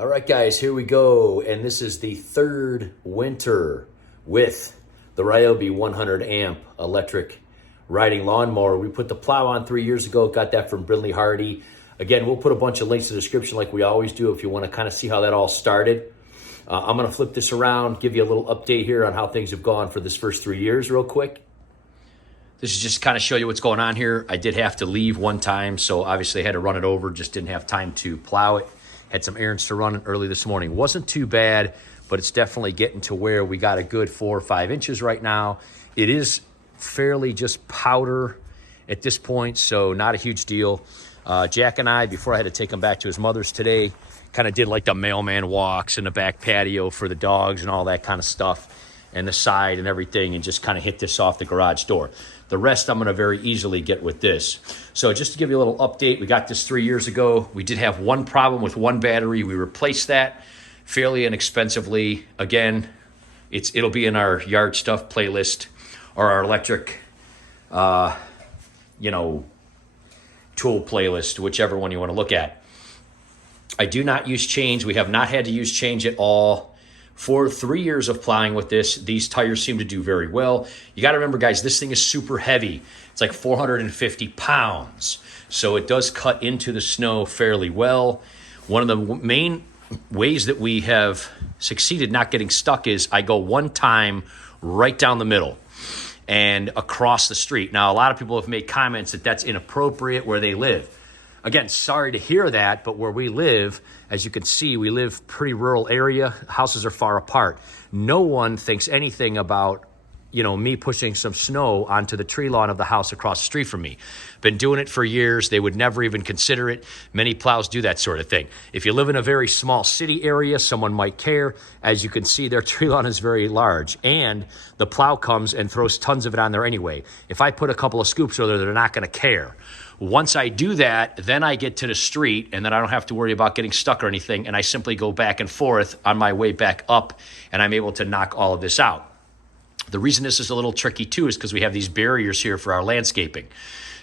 All right, guys, here we go. And this is the third winter with the Ryobi 100 amp electric riding lawnmower. We put the Plow on 3 years ago, got that from Brinley-Hardy. Again, we'll put a bunch of links in the description like we always do if you want to kind of see how that all started. I'm going to flip this around, give you a little update here on how things have gone for this first 3 years real quick. This is just kind of show you what's going on here. I did have to leave one time, so obviously I had to run it over, just didn't have time to plow it. Had some errands to run early this morning. Wasn't too bad, but it's definitely getting to where we got a good 4 or 5 inches right now. It is fairly just powder at this point, so not a huge deal. Jack and I, before I had to take him back to his mother's today, kind of did like the mailman walks in the back patio for the dogs and all that kind of stuff, and the side and everything, and just kind of hit this off the garage door. The rest I'm going to very easily get with this. So just to give you a little update, we got this 3 years ago. We did have one problem with one battery. We replaced that fairly inexpensively. Again, it'll be in our yard stuff playlist or our electric, tool playlist, whichever one you want to look at. I do not use chains. We have not had to use change at all. For 3 years of plowing with this, these tires seem to do very well. You got to remember, guys, this thing is super heavy. It's like 450 pounds. So it does cut into the snow fairly well. One of the main ways that we have succeeded not getting stuck is I go one time right down the middle and across the street. Now, a lot of people have made comments that that's inappropriate where they live. Again, sorry to hear that, but where we live, as you can see, we live pretty rural area. Houses are far apart. No one thinks anything about, me pushing some snow onto the tree lawn of the house across the street from me. Been doing it for years. They would never even consider it. Many plows do that sort of thing. If you live in a very small city area, someone might care. As you can see, their tree lawn is very large, and the plow comes and throws tons of it on there anyway. If I put a couple of scoops over there, they're not going to care. Once I do that, then I get to the street, and then I don't have to worry about getting stuck or anything, and I simply go back and forth on my way back up, and I'm able to knock all of this out. The reason this is a little tricky, too, is because we have these barriers here for our landscaping.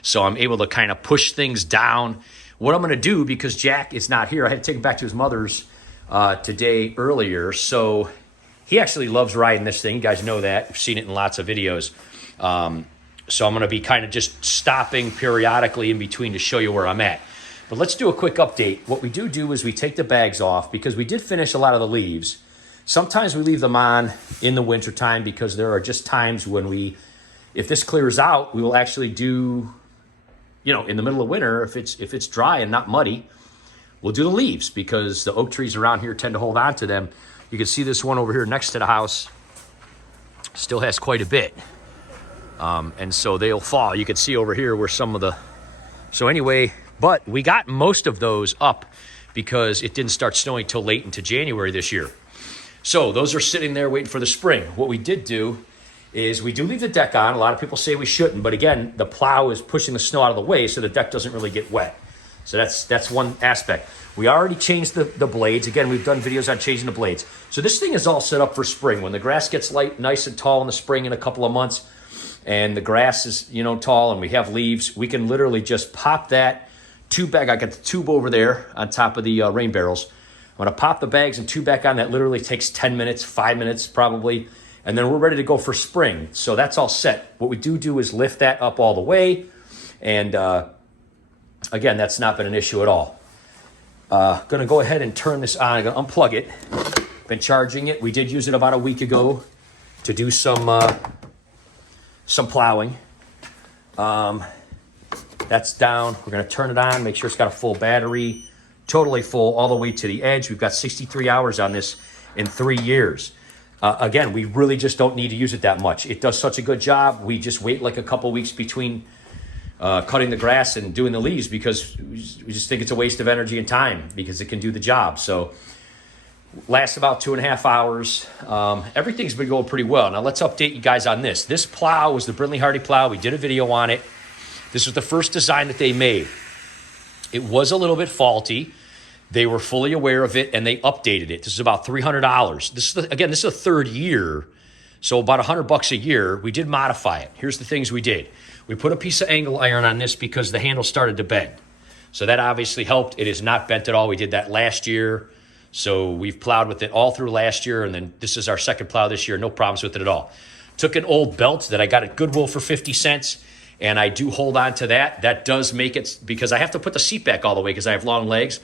So I'm able to kind of push things down. What I'm going to do, because Jack is not here, I had to take him back to his mother's today earlier, so he actually loves riding this thing. You guys know that. You've seen it in lots of videos. So I'm going to be kind of just stopping periodically in between to show you where I'm at. But let's do a quick update. What we do is we take the bags off because we did finish a lot of the leaves. Sometimes we leave them on in the wintertime because there are just times when if this clears out, we will actually do, in the middle of winter, if it's dry and not muddy, we'll do the leaves because the oak trees around here tend to hold on to them. You can see this one over here next to the house still has quite a bit. And so they'll fall. You can see over here where but we got most of those up because it didn't start snowing till late into January this year. So those are sitting there waiting for the spring. What we did do is we do leave the deck on. A lot of people say we shouldn't, but again, the plow is pushing the snow out of the way so the deck doesn't really get wet. So that's one aspect. We already changed the blades. Again, we've done videos on changing the blades. So this thing is all set up for spring. When the grass gets light, nice and tall in the spring in a couple of months, and the grass is, tall, and we have leaves, we can literally just pop that tube bag. I got the tube over there on top of the rain barrels. I'm going to pop the bags and tube back on. That literally takes 10 minutes, 5 minutes probably, and then we're ready to go for spring. So that's all set. What we do is lift that up all the way, and again, that's not been an issue at all. Going to go ahead and turn this on. I'm going to unplug it. Been charging it. We did use it about a week ago to do some plowing. That's down. We're going to turn it on, make sure it's got a full battery, totally full all the way to the edge. We've got 63 hours on this in 3 years. Again, we really just don't need to use it that much. It does such a good job. We just wait like a couple weeks between cutting the grass and doing the leaves because we just think it's a waste of energy and time because it can do the job. So lasts about 2.5 hours. Everything's been going pretty well. Now let's update you guys on this. This plow was the Brinley-Hardy plow. We did a video on it. This was the first design that they made. It was a little bit faulty. They were fully aware of it, and they updated it. This is about $300. This is the third year, so about $100 a year. We did modify it. Here's the things we did. We put a piece of angle iron on this because the handle started to bend. So that obviously helped. It is not bent at all. We did that last year. So we've plowed with it all through last year, and then this is our second plow this year. No problems with it at all. Took an old belt that I got at Goodwill for 50 cents, and I do hold on to that. That does make it, because I have to put the seat back all the way because I have long legs.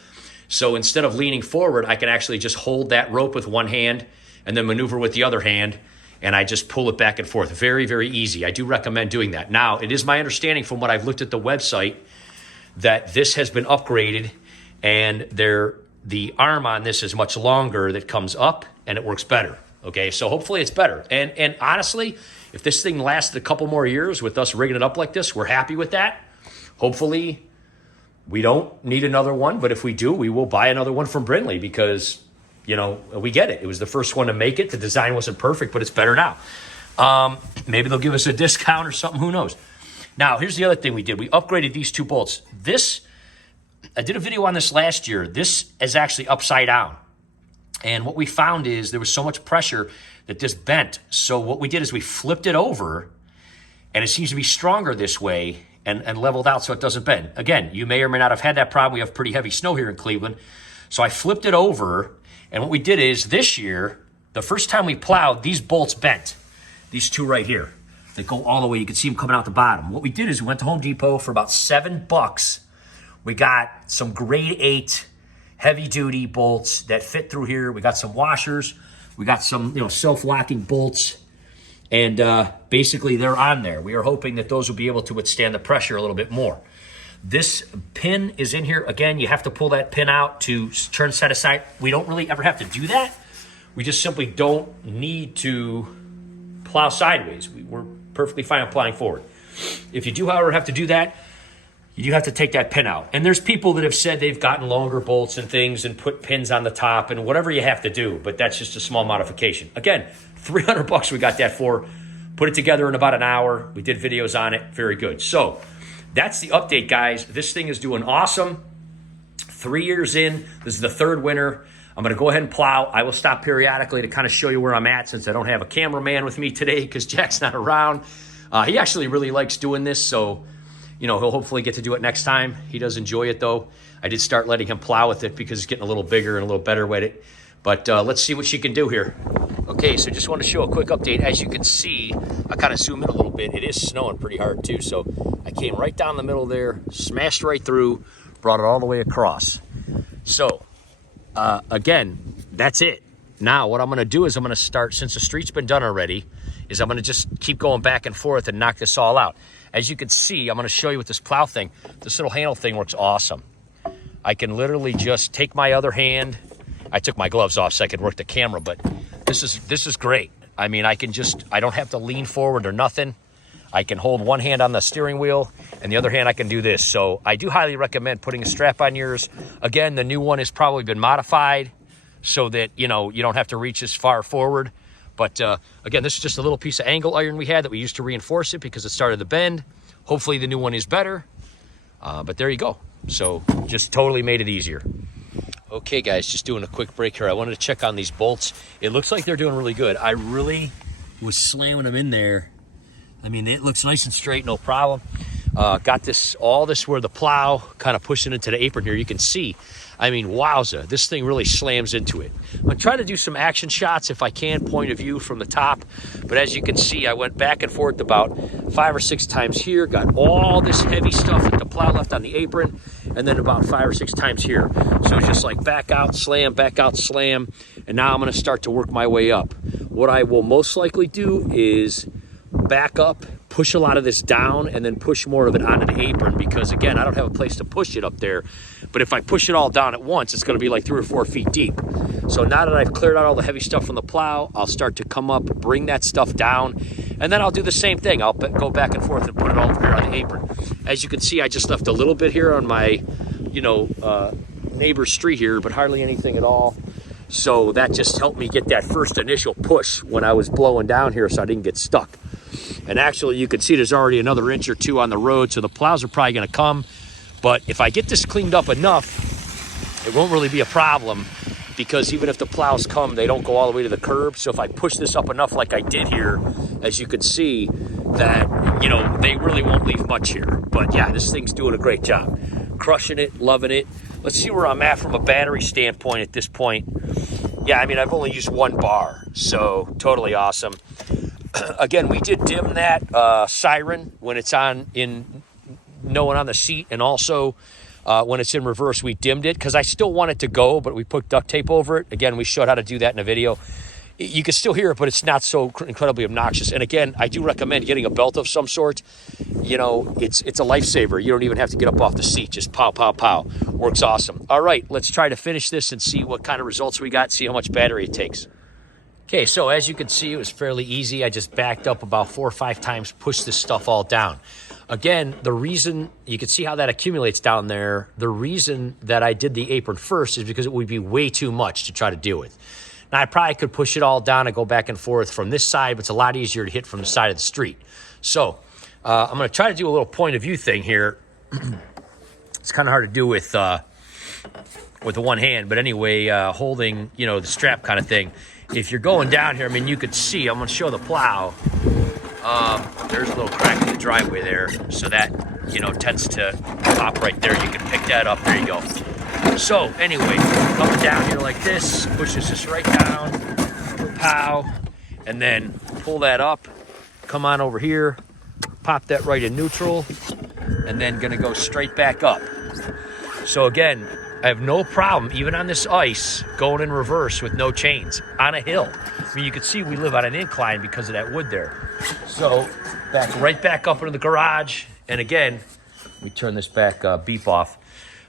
So instead of leaning forward, I can actually just hold that rope with one hand and then maneuver with the other hand, and I just pull it back and forth. Very, very easy. I do recommend doing that. Now, it is my understanding from what I've looked at the website that this has been upgraded, and the arm on this is much longer that comes up, and it works better. Okay, so hopefully it's better. And honestly, if this thing lasted a couple more years with us rigging it up like this, we're happy with that. Hopefully we don't need another one, but if we do, we will buy another one from Brinley because, you know, we get it. It was the first one to make it. The design wasn't perfect, but it's better now. Maybe they'll give us a discount or something. Who knows? Now, here's the other thing we did. We upgraded these two bolts. I did a video on this last year. This is actually upside down. And what we found is there was so much pressure that this bent. So what we did is we flipped it over, and it seems to be stronger this way and leveled out so it doesn't bend. Again, you may or may not have had that problem. We have pretty heavy snow here in Cleveland. So I flipped it over, and what we did is this year, the first time we plowed, these bolts bent. These two right here. They go all the way. You can see them coming out the bottom. What we did is we went to Home Depot for about $7. We got some grade 8 heavy-duty bolts that fit through here. We got some washers. We got some, self-locking bolts. And basically, they're on there. We are hoping that those will be able to withstand the pressure a little bit more. This pin is in here. Again, you have to pull that pin out to turn set aside. We don't really ever have to do that. We just simply don't need to plow sideways. We're perfectly fine plowing forward. If you do, however, have to do that, you do have to take that pin out. And there's people that have said they've gotten longer bolts and things and put pins on the top and whatever you have to do, but that's just a small modification. Again, $300 we got that for. Put it together in about an hour. We did videos on it. Very good. So that's the update, guys. This thing is doing awesome. 3 years in. This is the third winter. I'm going to go ahead and plow. I will stop periodically to kind of show you where I'm at since I don't have a cameraman with me today because Jack's not around. He actually really likes doing this, so he'll hopefully get to do it next time. He does enjoy it, though. I did start letting him plow with it because he's getting a little bigger and a little better with it. But let's see what she can do here. Okay, so just want to show a quick update. As you can see, I kind of zoom in a little bit. It is snowing pretty hard, too. So I came right down the middle there, smashed right through, brought it all the way across. So, again, that's it. Now, what I'm going to do is I'm going to start, since the street's been done already, is I'm going to just keep going back and forth and knock this all out. As you can see, I'm going to show you with this plow thing. This little handle thing works awesome. I can literally just take my other hand. I took my gloves off so I could work the camera, but this is great. I mean, I don't have to lean forward or nothing. I can hold one hand on the steering wheel and the other hand I can do this. So I do highly recommend putting a strap on yours. Again, the new one has probably been modified so that, you don't have to reach as far forward. But again, this is just a little piece of angle iron we had that we used to reinforce it because it started to bend. Hopefully the new one is better. But there you go. So just totally made it easier. Okay, guys, just doing a quick break here. I wanted to check on these bolts. It looks like they're doing really good. I really was slamming them in there. I mean, it looks nice and straight, no problem. Got all this where the plow kind of pushing into the apron here. You can see, I mean, wowza, this thing really slams into it. I'm gonna try to do some action shots if I can, point of view from the top. But as you can see, I went back and forth about 5 or 6 times here, got all this heavy stuff that the plow left on the apron, and then about 5 or 6 times here. So it's just like back out, slam, and now I'm gonna start to work my way up. What I will most likely do is back up, push a lot of this down, and then push more of it onto the apron because, again, I don't have a place to push it up there. But if I push it all down at once, it's going to be like 3 or 4 feet deep. So now that I've cleared out all the heavy stuff from the plow, I'll start to come up, bring that stuff down, and then I'll do the same thing. I'll go back and forth and put it all over here on the apron. As you can see, I just left a little bit here on my, neighbor's street here, but hardly anything at all. So that just helped me get that first initial push when I was blowing down here so I didn't get stuck. And actually, you can see there's already another inch or 2 on the road, so the plows are probably going to come. But if I get this cleaned up enough, it won't really be a problem because even if the plows come, they don't go all the way to the curb. So if I push this up enough like I did here, as you can see, that, they really won't leave much here. But yeah, this thing's doing a great job. Crushing it, loving it. let's see where I'm at from a battery standpoint at this point. Yeah, I mean, I've only used 1 bar, so totally awesome. Again, we did dim that siren when it's on in no one on the seat, and also when it's in reverse, we dimmed it because I still want it to go, but we put duct tape over it. Again, we showed how to do that in a video. You can still hear it, but it's not so incredibly obnoxious. And again, I do recommend getting a belt of some sort. You know, it's a lifesaver. You don't even have to get up off the seat. Just pow, pow, pow. Works awesome. All right, let's try to finish this and see what kind of results we got, see how much battery it takes. Okay, so as you can see, it was fairly easy. I just backed up about 4 or 5 times, pushed this stuff all down. Again, the reason, you can see how that accumulates down there. The reason that I did the apron first is because it would be way too much to try to deal with. Now, I probably could push it all down and go back and forth from this side, but it's a lot easier to hit from the side of the street. So I'm going to try to do a little point of view thing here. It's kind of hard to do with the one hand, but anyway, holding, you know, the strap kind of thing. If you're going down here, I mean, you could see, I'm going to show the plow. There's a little crack in the driveway there, so that, you know, tends to pop right there. You can pick that up. There you go. So anyway, coming down here like this, pushes this right down, pow, and then pull that up, come on over here, pop that right in neutral, and then gonna go straight back up. So again, I have no problem, even on this ice, going in reverse with no chains on a hill. I mean, you can see we live on an incline because of that wood there. So right back up into the garage, and again, we turn this back beep off.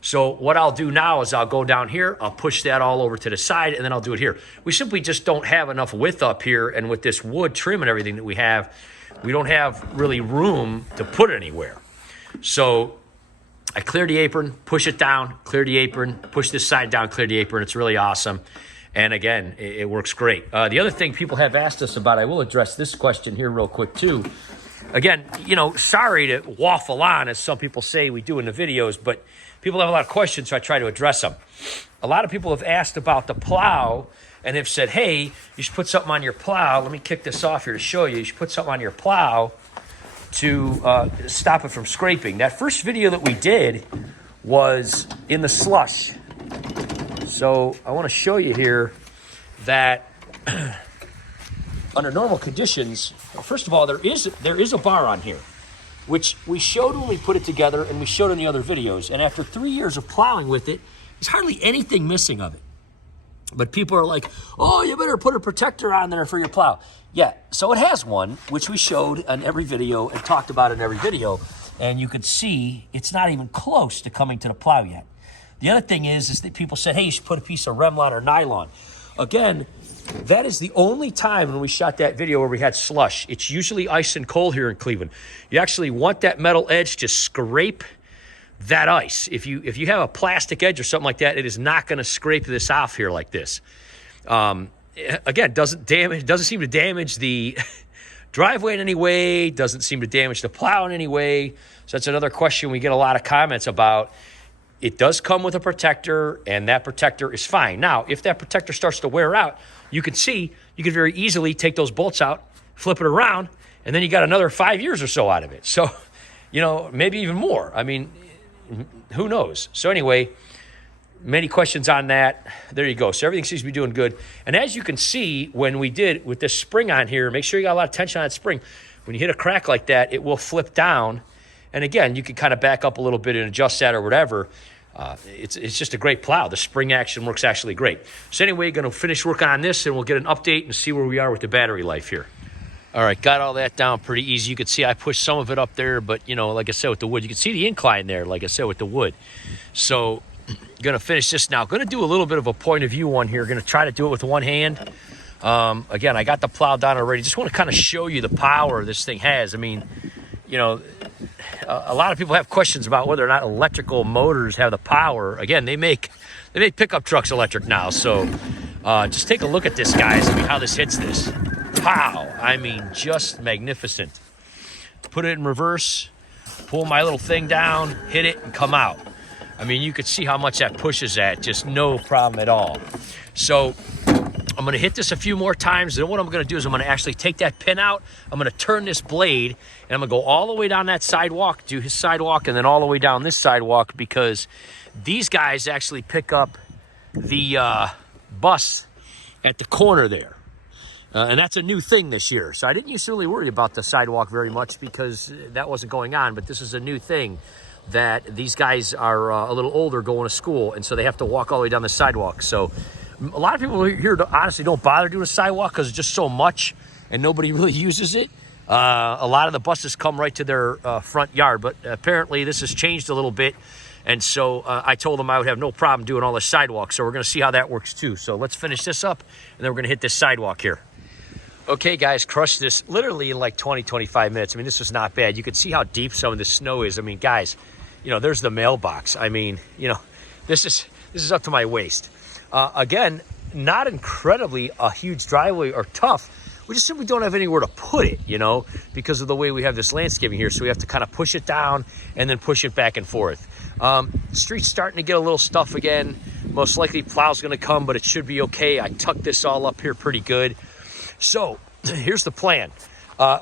So what I'll do now is I'll go down here, I'll push that all over to the side, and then I'll do it here. We simply just don't have enough width up here, and with this wood trim and everything that we have, we don't have really room to put it anywhere. So I clear the apron, push it down, clear the apron, push this side down, clear the apron. It's really awesome. And again, it works great. The other thing people have asked us about, I will address this question here real quick too. Again, you know, sorry to waffle on, as some people say we do in the videos, but people have a lot of questions, so I try to address them. A lot of people have asked about the plow and have said, hey, you should put something on your plow. Let me kick this off here to show you. You should put something on your plow to stop it from scraping. That first video that we did was in the slush. So I want to show you here that under normal conditions, first of all, there is a bar on here, which we showed when we put it together and we showed in the other videos. And after 3 years of plowing with it, there's hardly anything missing of it. But people are like, oh, you better put a protector on there for your plow. Yeah, so it has one, which we showed on every video and talked about in every video. And you could see it's not even close to coming to the plow yet. The other thing is that people said, hey, you should put a piece of Remlon or nylon. Again, that is the only time when we shot that video where we had slush. It's usually ice and cold here in Cleveland. You actually want that metal edge to scrape that ice. If you have a plastic edge or something like that, it is not going to scrape this off here like this. Again, doesn't seem to damage the driveway in any way, doesn't seem to damage the plow in any way. So that's another question we get a lot of comments about. It does come with a protector, and that protector is fine. Now, if that protector starts to wear out, you can see, you can very easily take those bolts out, flip it around, and then you got another 5 years or so out of it. So, you know, maybe even more. I mean, who knows? So anyway, many questions on that. There you go. So everything seems to be doing good. And as you can see, when we did with this spring on here, make sure you got a lot of tension on that spring. When you hit a crack like that, it will flip down. And again, you can kind of back up a little bit and adjust that or whatever. It's just a great plow. The spring action works actually great. So anyway, going to finish working on this, and we'll get an update and see where we are with the battery life here. All right, got all that down pretty easy. You can see I pushed some of it up there, but, you know, like I said, with the wood, you can see the incline there, like I said, with the wood. So going to finish this now. Going to do a little bit of a point of view one here. Going to try to do it with one hand. Again, I got the plow down already. Just want to kind of show you the power this thing has. I mean, you know, a lot of people have questions about whether or not electrical motors have the power. Again, they make pickup trucks electric now. So just take a look at this, guys. I mean, how this hits this. Pow! I mean, just magnificent. Put it in reverse, pull my little thing down, hit it, and come out. I mean, you could see how much that pushes that. Just no problem at all. So I'm going to hit this a few more times. Then what I'm going to do is I'm going to actually take that pin out. I'm going to turn this blade, and I'm going to go all the way down that sidewalk, do his sidewalk, and then all the way down this sidewalk, because these guys actually pick up the bus at the corner there. And that's a new thing this year. So I didn't used to really worry about the sidewalk very much because that wasn't going on. But this is a new thing that these guys are a little older going to school. And so they have to walk all the way down the sidewalk. So a lot of people here honestly don't bother doing a sidewalk because it's just so much and nobody really uses it. A lot of the buses come right to their front yard. But apparently this has changed a little bit. And so I told them I would have no problem doing all the sidewalk. So we're going to see how that works too. So let's finish this up and then we're going to hit this sidewalk here. Okay, guys, crushed this literally in like 20, 25 minutes. I mean, this was not bad. You could see how deep some of the snow is. I mean, guys, you know, there's the mailbox. I mean, you know, this is up to my waist. Again, not incredibly a huge driveway or tough. We just simply don't have anywhere to put it, you know, because of the way we have this landscaping here. So we have to kind of push it down and then push it back and forth. Street's starting to get a little stuff again. Most likely Plow's going to come, but it should be okay. I tucked this all up here pretty good. So here's the plan.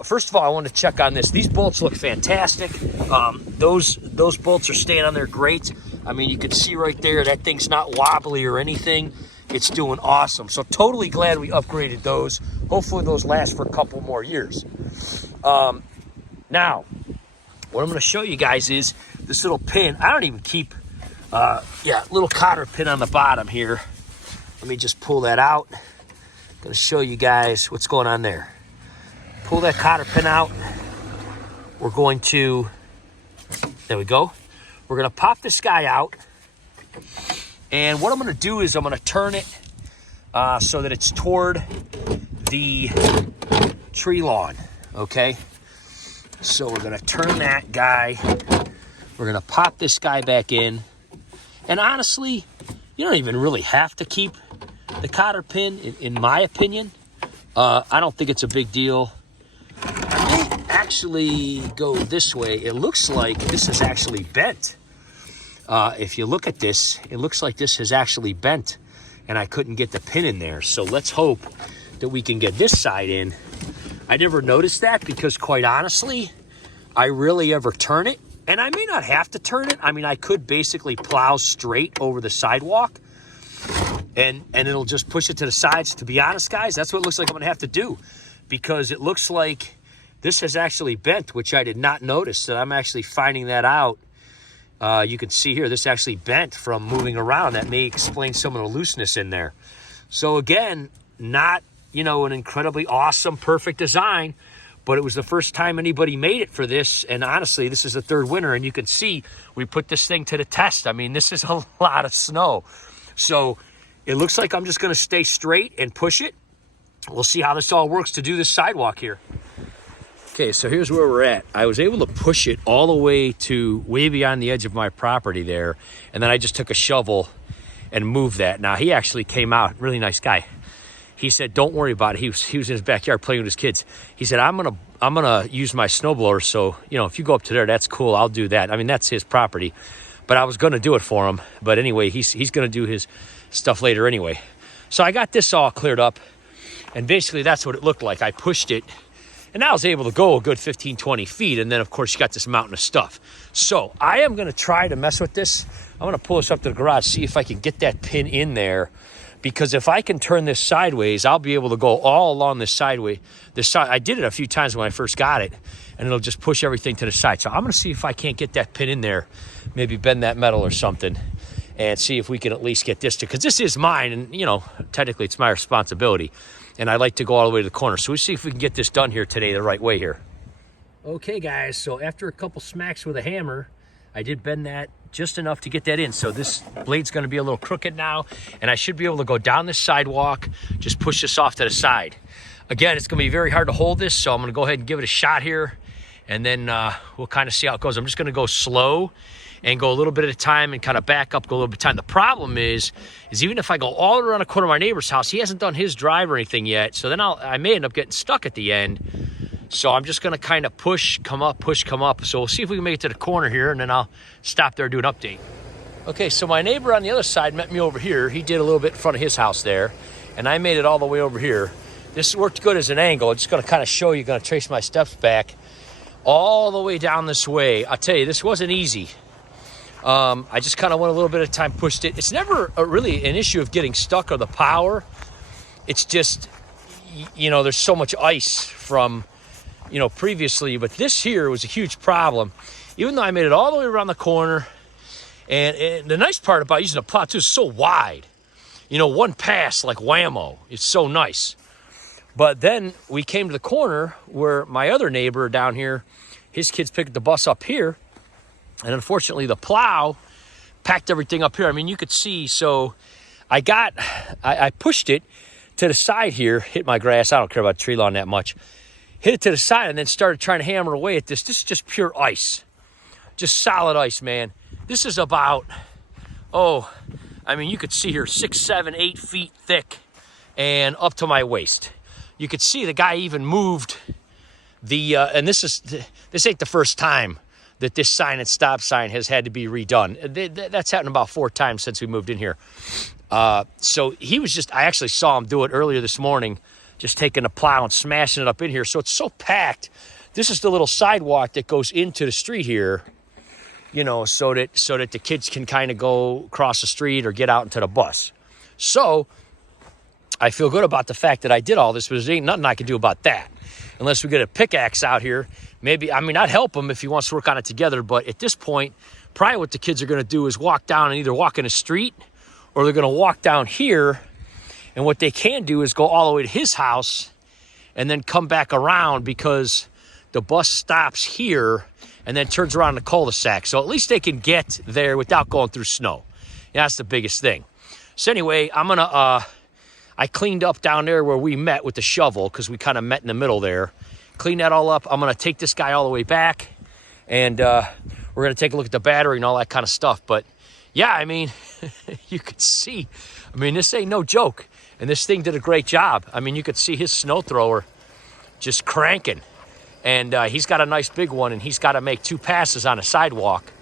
First of all, I want to check on this. These bolts look fantastic. Those bolts are staying on there great. I mean, you can see right there, that thing's not wobbly or anything. It's doing awesome. So totally glad we upgraded those. Hopefully those last for a couple more years. Now, what I'm going to show you guys is this little pin. I don't even keep, little cotter pin on the bottom here. Let me just pull that out. Going to show you guys what's going on there. Pull that cotter pin out. We're going to, there we go. We're going to pop this guy out. And what I'm going to do is I'm going to turn it so that it's toward the tree lawn, okay? So we're going to turn that guy. We're going to pop this guy back in. And honestly, you don't even really have to keep the cotter pin, in my opinion. I don't think it's a big deal. I may actually go this way. It looks like this is actually bent. If you look at this, it looks like this has actually bent and I couldn't get the pin in there. So let's hope that we can get this side in. I never noticed that because quite honestly, I rarely ever turn it. And I may not have to turn it. I mean, I could basically plow straight over the sidewalk and it'll just push it to the sides. To be honest, guys, that's what it looks like I'm gonna have to do because it looks like this has actually bent, which I did not notice. So I'm actually finding that out. You can see here, this actually bent from moving around. That may explain some of the looseness in there. So again, not, you know, an incredibly awesome, perfect design, but it was the first time anybody made it for this. And honestly, this is the third winter and you can see we put this thing to the test. I mean, this is a lot of snow. So it looks like I'm just gonna stay straight and push it. We'll see how this all works to do this sidewalk here. Okay, so here's where we're at. I was able to push it all the way to way beyond the edge of my property there. And then I just took a shovel and moved that. Now, he actually came out, really nice guy. He said, don't worry about it. He was in his backyard playing with his kids. He said, I'm gonna use my snowblower. So, you know, if you go up to there, that's cool. I'll do that. I mean, that's his property. But I was gonna do it for him. But anyway, he's gonna do his stuff later anyway. So I got this all cleared up. And basically that's what it looked like. I pushed it. And I was able to go a good 15, 20 feet. And then, of course, you got this mountain of stuff. So I am going to try to mess with this. I'm going to pull this up to the garage, see if I can get that pin in there. Because if I can turn this sideways, I'll be able to go all along this sideway. I did it a few times when I first got it. And it'll just push everything to the side. So I'm going to see if I can't get that pin in there. Maybe bend that metal or something. And see if we can at least get this to, because this is mine. And, you know, technically it's my responsibility. And I like to go all the way to the corner. So we'll see if we can get this done here today the right way here. Okay, guys, so after a couple smacks with a hammer, I did bend that just enough to get that in. So this blade's gonna be a little crooked now, and I should be able to go down this sidewalk, just push this off to the side. Again, it's gonna be very hard to hold this, so I'm gonna go ahead and give it a shot here, and then we'll kind of see how it goes. I'm just gonna go slow and go a little bit at a time and kind of back up, go a little bit of time. The problem is even if I go all around the corner of my neighbor's house, he hasn't done his drive or anything yet. So then I may end up getting stuck at the end. So I'm just gonna kind of push, come up. So we'll see if we can make it to the corner here and then I'll stop there and do an update. Okay, so my neighbor on the other side met me over here. He did a little bit in front of his house there. and I made it all the way over here. This worked good as an angle. I'm just going to kind of show you, going to trace my steps back all the way down this way. I'll tell you, this wasn't easy. I just kind of went a little bit of time, pushed it. It's never really an issue of getting stuck or the power. It's just, you know, there's so much ice from, you know, previously. But this here was a huge problem. Even though I made it all the way around the corner. And the nice part about using a plow, too, is so wide. You know, one pass like whammo. It's so nice. But then we came to the corner where my other neighbor down here, his kids picked the bus up here. And unfortunately, the plow packed everything up here. I mean, you could see. So I pushed it to the side here, hit my grass. I don't care about tree lawn that much. Hit it to the side and then started trying to hammer away at this. This is just pure ice. Just solid ice, man. This is about, I mean, you could see here 6, 7, 8 feet thick and up to my waist. You could see the guy even moved the, and this ain't the first time that this sign and stop sign has had to be redone. That's happened about 4 times since we moved in here. So he was just, I actually saw him do it earlier this morning, just taking a plow and smashing it up in here. So it's so packed. This is the little sidewalk that goes into the street here, you know, so that the kids can kind of go across the street or get out into the bus. So I feel good about the fact that I did all this, but there ain't nothing I can do about that. Unless we get a pickaxe out here. Maybe, I mean, I'd help him if he wants to work on it together, but at this point, probably what the kids are going to do is walk down and either walk in the street or they're going to walk down here. And what they can do is go all the way to his house and then come back around because the bus stops here and then turns around the cul-de-sac. So at least they can get there without going through snow. Yeah, that's the biggest thing. So anyway, I'm going to, I cleaned up down there where we met with the shovel because we kind of met in the middle there. Clean that all up. I'm going to take this guy all the way back and we're going to take a look at the battery and all that kind of stuff. But yeah, I mean, you could see, I mean, this ain't no joke. And this thing did a great job. I mean, you could see his snow thrower just cranking. And he's got a nice big one, and he's got to make 2 passes on a sidewalk.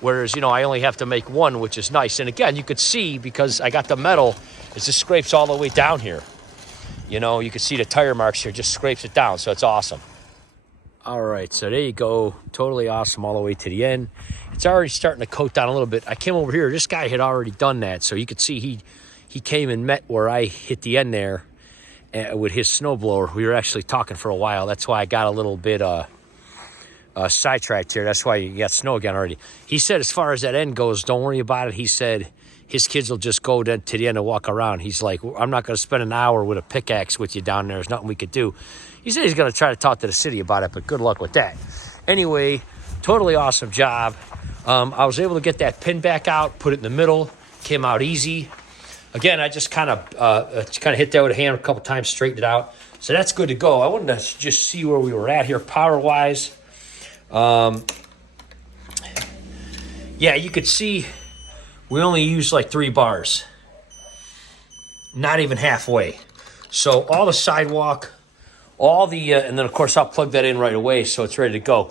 Whereas, you know, I only have to make 1, which is nice. And again, you could see, because I got the metal, it just scrapes all the way down here. You know, you can see the tire marks here, just scrapes it down. So it's awesome. All right, so there you go. Totally awesome all the way to the end. It's already starting to coat down a little bit. I came over here. This guy had already done that. So you could see he came and met where I hit the end there with his snowblower. We were actually talking for a while. That's why I got a little bit sidetracked here. That's why you got snow again already. He said as far as that end goes, don't worry about it. He said his kids will just go to the end and walk around. He's like, I'm not going to spend an hour with a pickaxe with you down there. There's nothing we could do. He said he's going to try to talk to the city about it, but good luck with that. Anyway, totally awesome job. I was able to get that pin back out, put it in the middle, came out easy. Again, I just kind of hit that with a hammer a couple times, straightened it out. So that's good to go. I wanted to just see where we were at here power-wise. Yeah, you could see we only used like 3 bars. Not even halfway. So all the sidewalk, all the, and then of course I'll plug that in right away so it's ready to go.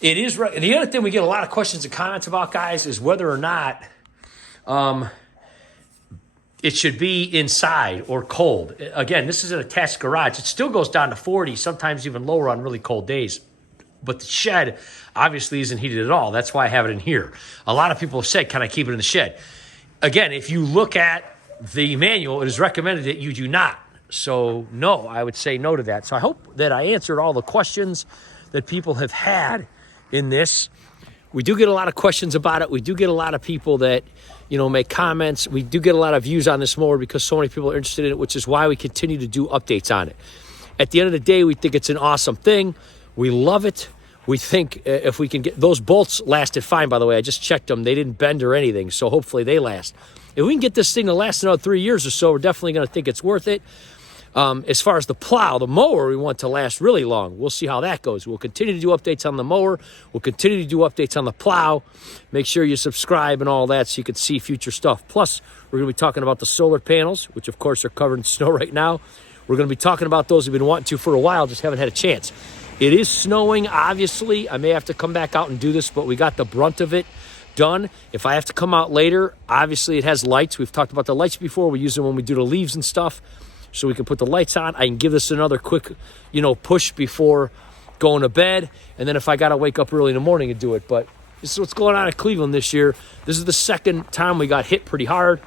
It is right. The other thing we get a lot of questions and comments about, guys, is whether or not it should be inside or cold. Again, this is an attached garage. It still goes down to 40, sometimes even lower on really cold days. But the shed obviously isn't heated at all. That's why I have it in here. A lot of people have said, can I keep it in the shed? Again, if you look at the manual, it is recommended that you do not. So no, I would say no to that. So I hope that I answered all the questions that people have had in this. We do get a lot of questions about it. We do get a lot of people that, you know, make comments. We do get a lot of views on this mower because so many people are interested in it, which is why we continue to do updates on it. At the end of the day, we think it's an awesome thing. We love it. We think if we can get those bolts lasted fine, by the way. I just checked them. They didn't bend or anything, so hopefully they last. If we can get this thing to last another 3 years or so, we're definitely going to think it's worth it. As far as the plow, the mower, we want to last really long. We'll see how that goes. We'll continue to do updates on the mower. We'll continue to do updates on the plow. Make sure you subscribe and all that so you can see future stuff. Plus, we're going to be talking about the solar panels, which of course are covered in snow right now. We're going to be talking about those we've been wanting to for a while, just haven't had a chance. It is snowing, obviously. I may have to come back out and do this, but we got the brunt of it done. If I have to come out later, obviously it has lights. We've talked about the lights before. We use them when we do the leaves and stuff, so we can put the lights on. I can give this another quick, push before going to bed. And then if I got to wake up early in the morning and do it. But this is what's going on at Cleveland this year. This is the second time we got hit pretty hard.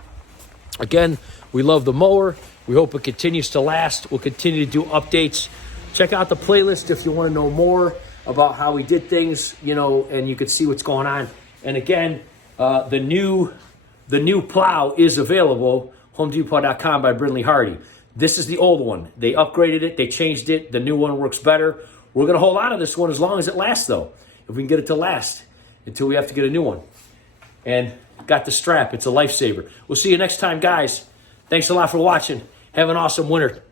Again, we love the mower. We hope it continues to last. We'll continue to do updates. Check out the playlist if you want to know more about how we did things, and you can see what's going on. And again, the new plow is available, HomeDepot.com by Brinley-Hardy. This is the old one. They upgraded it. They changed it. The new one works better. We're going to hold on to this one as long as it lasts, though, if we can get it to last until we have to get a new one. And got the strap. It's a lifesaver. We'll see you next time, guys. Thanks a lot for watching. Have an awesome winter.